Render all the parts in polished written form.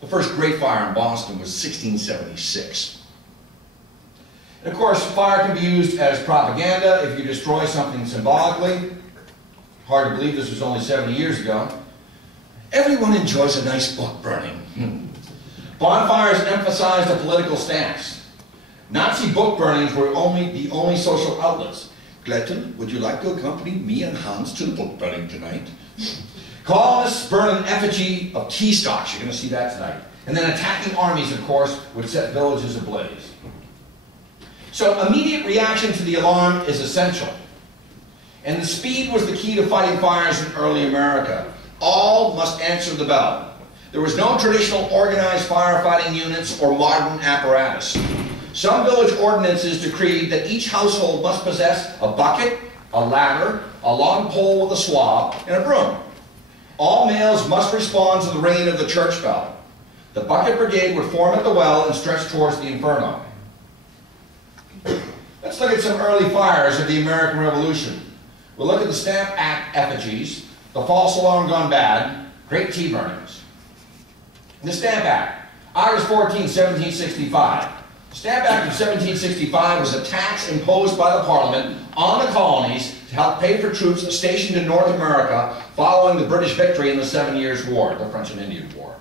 The first great fire in Boston was 1676. And of course, fire can be used as propaganda if you destroy something symbolically. Hard to believe this was only 70 years ago. Everyone enjoys a nice book burning. Bonfires emphasized a political stance. Nazi book burnings were the only social outlets. Gretchen, would you like to accompany me and Hans to the book burning tonight? Colonists burned an effigy of tea stalks. You're going to see that tonight. And then attacking armies, of course, would set villages ablaze. So immediate reaction to the alarm is essential. And the speed was the key to fighting fires in early America. All must answer the bell. There was no traditional organized firefighting units or modern apparatus. Some village ordinances decreed that each household must possess a bucket, a ladder, a long pole with a swab, and a broom. All males must respond to the ringing of the church bell. The bucket brigade would form at the well and stretch towards the inferno. Let's look at some early fires of the American Revolution. We'll look at the Stamp Act effigies, the false alarm gone bad, great tea burnings. The Stamp Act, August 14, 1765. The Stamp Act of 1765 was a tax imposed by the Parliament on the colonies to help pay for troops stationed in North America following the British victory in the 7 Years' War, the French and Indian War.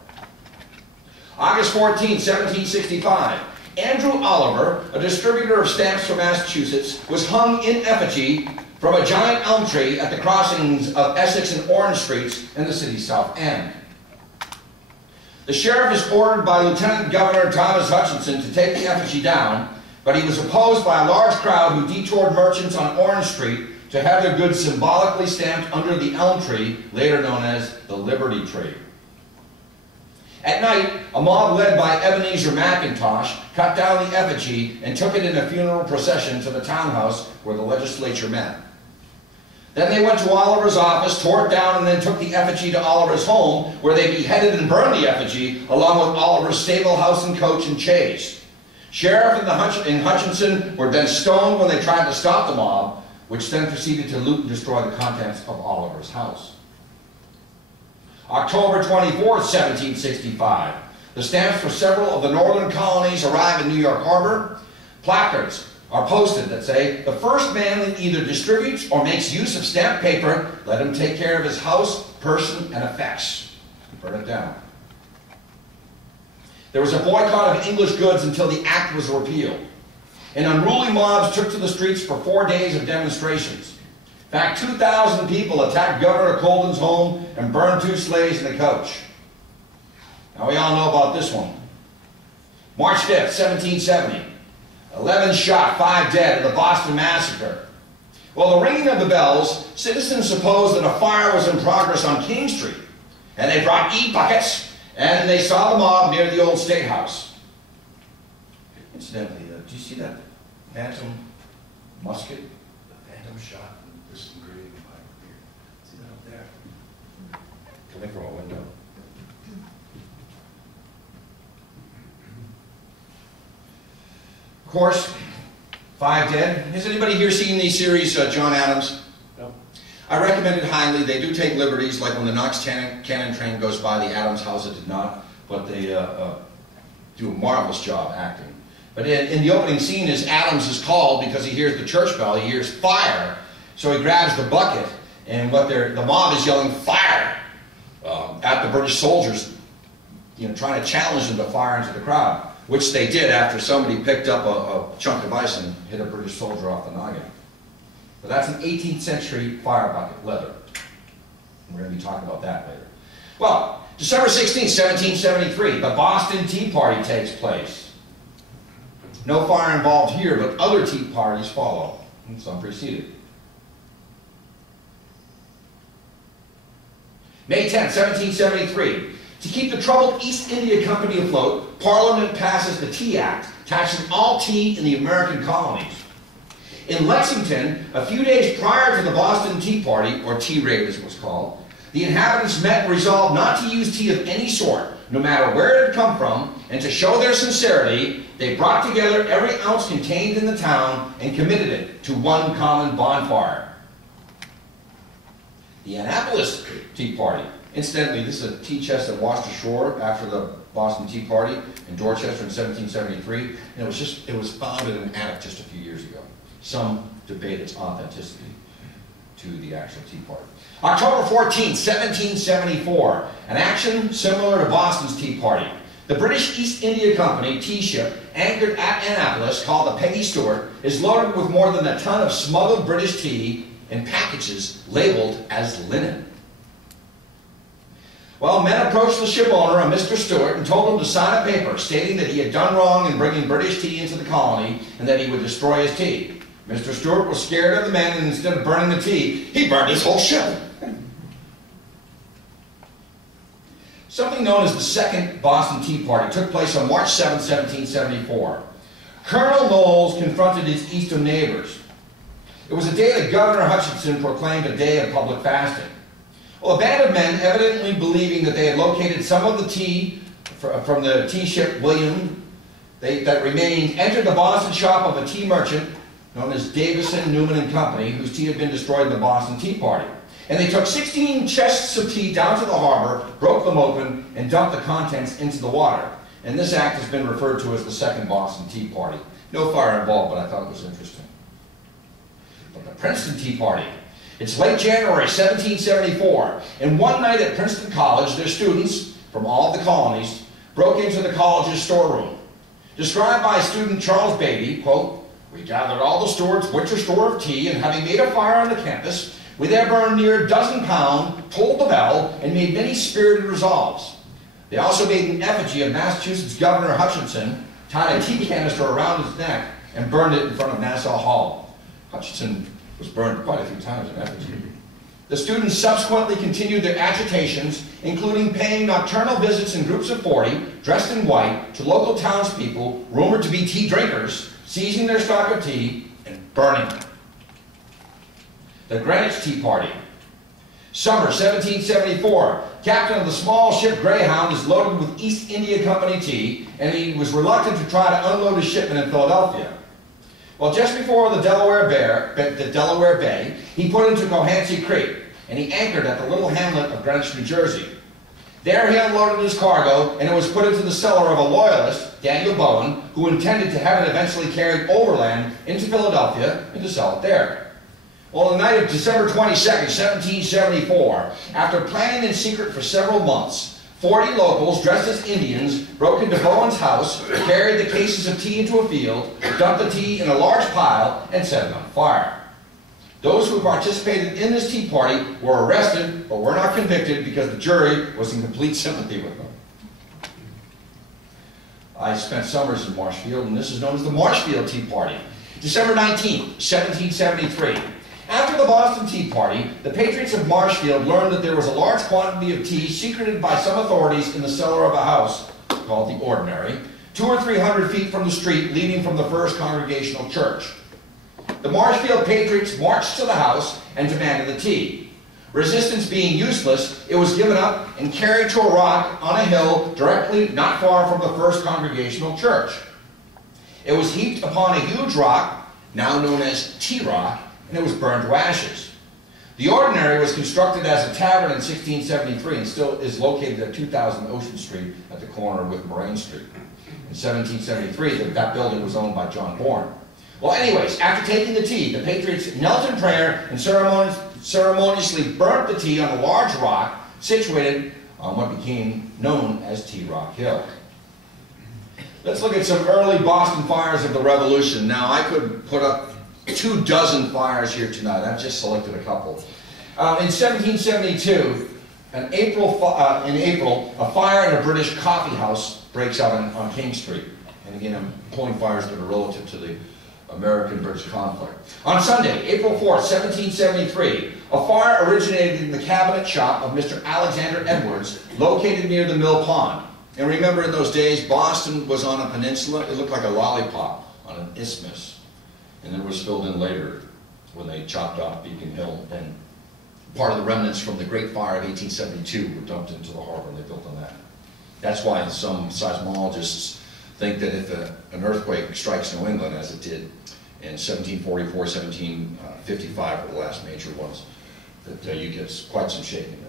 August 14, 1765. Andrew Oliver, a distributor of stamps from Massachusetts, was hung in effigy from a giant elm tree at the crossings of Essex and Orange Streets in the city's South End. The sheriff is ordered by Lieutenant Governor Thomas Hutchinson to take the effigy down, but he was opposed by a large crowd who detoured merchants on Orange Street to have their goods symbolically stamped under the elm tree, later known as the Liberty Tree. At night, a mob led by Ebenezer McIntosh cut down the effigy and took it in a funeral procession to the townhouse where the legislature met. Then they went to Oliver's office, tore it down, and then took the effigy to Oliver's home, where they beheaded and burned the effigy, along with Oliver's stable, house, and coach and chaise. Sheriff and Hutchinson were then stoned when they tried to stop the mob, which then proceeded to loot and destroy the contents of Oliver's house. October 24, 1765. The stamps for several of the northern colonies arrive in New York Harbor. Placards are posted that say, "The first man that either distributes or makes use of stamped paper, let him take care of his house, person, and effects." Burn it down. There was a boycott of English goods until the act was repealed. And unruly mobs took to the streets for 4 days of demonstrations. In fact, 2,000 people attacked Governor Colden's home and burned 2 sleighs and a coach. Now we all know about this one. March 5th, 1770. 11 shot, 5 dead in the Boston Massacre. Well, the ringing of the bells, citizens supposed that a fire was in progress on King Street. And they brought buckets, and they saw the mob near the old State House. Incidentally, do you see that phantom musket? The phantom shot. This engraving right here. See that up there? Coming from a window. Of course, 5 dead. Has anybody here seen the series John Adams? No. I recommend it highly. They do take liberties, like when the Knox cannon train goes by the Adams house, it did not, but they do a marvelous job acting. But in the opening scene, as Adams is called because he hears the church bell, he hears fire, so he grabs the bucket, and the mob is yelling fire at the British soldiers, trying to challenge them to fire into the crowd, which they did after somebody picked up a chunk of ice and hit a British soldier off the noggin. But that's an 18th century fire bucket, leather. We're going to be talking about that later. Well, December 16, 1773, the Boston Tea Party takes place. No fire involved here, but other tea parties follow. Some preceded. May 10, 1773. To keep the troubled East India Company afloat, Parliament passes the Tea Act, taxing all tea in the American colonies. In Lexington, a few days prior to the Boston Tea Party, or tea raid as it was called, the inhabitants met and resolved not to use tea of any sort, no matter where it had come from, and to show their sincerity, they brought together every ounce contained in the town and committed it to one common bonfire. The Annapolis Tea Party. Incidentally, this is a tea chest that washed ashore after the Boston Tea Party in Dorchester in 1773, and it was found in an attic just a few years ago. Some debate its authenticity to the actual Tea Party. October 14, 1774, an action similar to Boston's Tea Party. The British East India Company tea ship anchored at Annapolis, called the Peggy Store, is loaded with more than a ton of smuggled British tea in packages labeled as linen. Well, men approached the ship owner, a Mr. Stewart, and told him to sign a paper stating that he had done wrong in bringing British tea into the colony and that he would destroy his tea. Mr. Stewart was scared of the men, and instead of burning the tea, he burned his whole ship. Something known as the Second Boston Tea Party took place on March 7, 1774. Colonel Knowles confronted his eastern neighbors. It was a day that Governor Hutchinson proclaimed a day of public fasting. Well, a band of men, evidently believing that they had located some of the tea from the tea ship William that remained, entered the Boston shop of a tea merchant known as Davison, Newman and Company, whose tea had been destroyed in the Boston Tea Party. And they took 16 chests of tea down to the harbor, broke them open, and dumped the contents into the water. And this act has been referred to as the Second Boston Tea Party. No fire involved, but I thought it was interesting. But the Princeton Tea Party. It's late January 1774, and one night at Princeton College, their students from all of the colonies broke into the college's storeroom. Described by student Charles Beatty, quote, "We gathered all the stewards' winter store of tea, and having made a fire on the campus, we there burned near a dozen pound, tolled the bell, and made many spirited resolves. They also made an effigy of Massachusetts Governor Hutchinson, tied a tea canister around his neck, and burned it in front of Nassau Hall." Hutchinson was burned quite a few times in effigy. The students subsequently continued their agitations, including paying nocturnal visits in groups of 40, dressed in white, to local townspeople rumored to be tea drinkers, seizing their stock of tea and burning them. The Greenwich Tea Party. Summer 1774, captain of the small ship Greyhound is loaded with East India Company tea, and he was reluctant to try to unload his shipment in Philadelphia. Well, just before the Delaware Bay, he put into Cohansey Creek, and he anchored at the little hamlet of Greenwich, New Jersey. There he unloaded his cargo, and it was put into the cellar of a loyalist, Daniel Bowen, who intended to have it eventually carried overland into Philadelphia and to sell it there. Well, the night of December 22nd, 1774, after planning in secret for several months, 40 locals dressed as Indians broke into Bowen's house, carried the cases of tea into a field, dumped the tea in a large pile, and set it on fire. Those who participated in this tea party were arrested, but were not convicted because the jury was in complete sympathy with them. I spent summers in Marshfield, and this is known as the Marshfield Tea Party. December 19th, 1773. After the Boston Tea Party, the patriots of Marshfield learned that there was a large quantity of tea secreted by some authorities in the cellar of a house called the Ordinary, 200 or 300 feet from the street leading from the First Congregational Church. The Marshfield patriots marched to the house and demanded the tea. Resistance being useless, it was given up and carried to a rock on a hill directly not far from the First Congregational Church. It was heaped upon a huge rock, now known as Tea Rock, and it was burned to ashes. The Ordinary was constructed as a tavern in 1673 and still is located at 2000 Ocean Street at the corner with Moraine Street. In 1773, that building was owned by John Bourne. Well, anyways, after taking the tea, the patriots knelt in prayer and ceremoniously burnt the tea on a large rock situated on what became known as Tea Rock Hill. Let's look at some early Boston fires of the Revolution. Now, I could put up 24 fires here tonight. I've just selected a couple. In 1772, in April, a fire in a British coffee house breaks out on King Street. And again, I'm pulling fires that are relative to the American-British conflict. On Sunday, April 4th, 1773, a fire originated in the cabinet shop of Mr. Alexander Edwards, located near the Mill Pond. And remember, in those days, Boston was on a peninsula. It looked like a lollipop on an isthmus. And it was filled in later when they chopped off Beacon Hill, and part of the remnants from the Great Fire of 1872 were dumped into the harbor, and they built on that. That's why some seismologists think that if an earthquake strikes New England, as it did in 1744, 1755 were the last major ones, that you get quite some shaking there.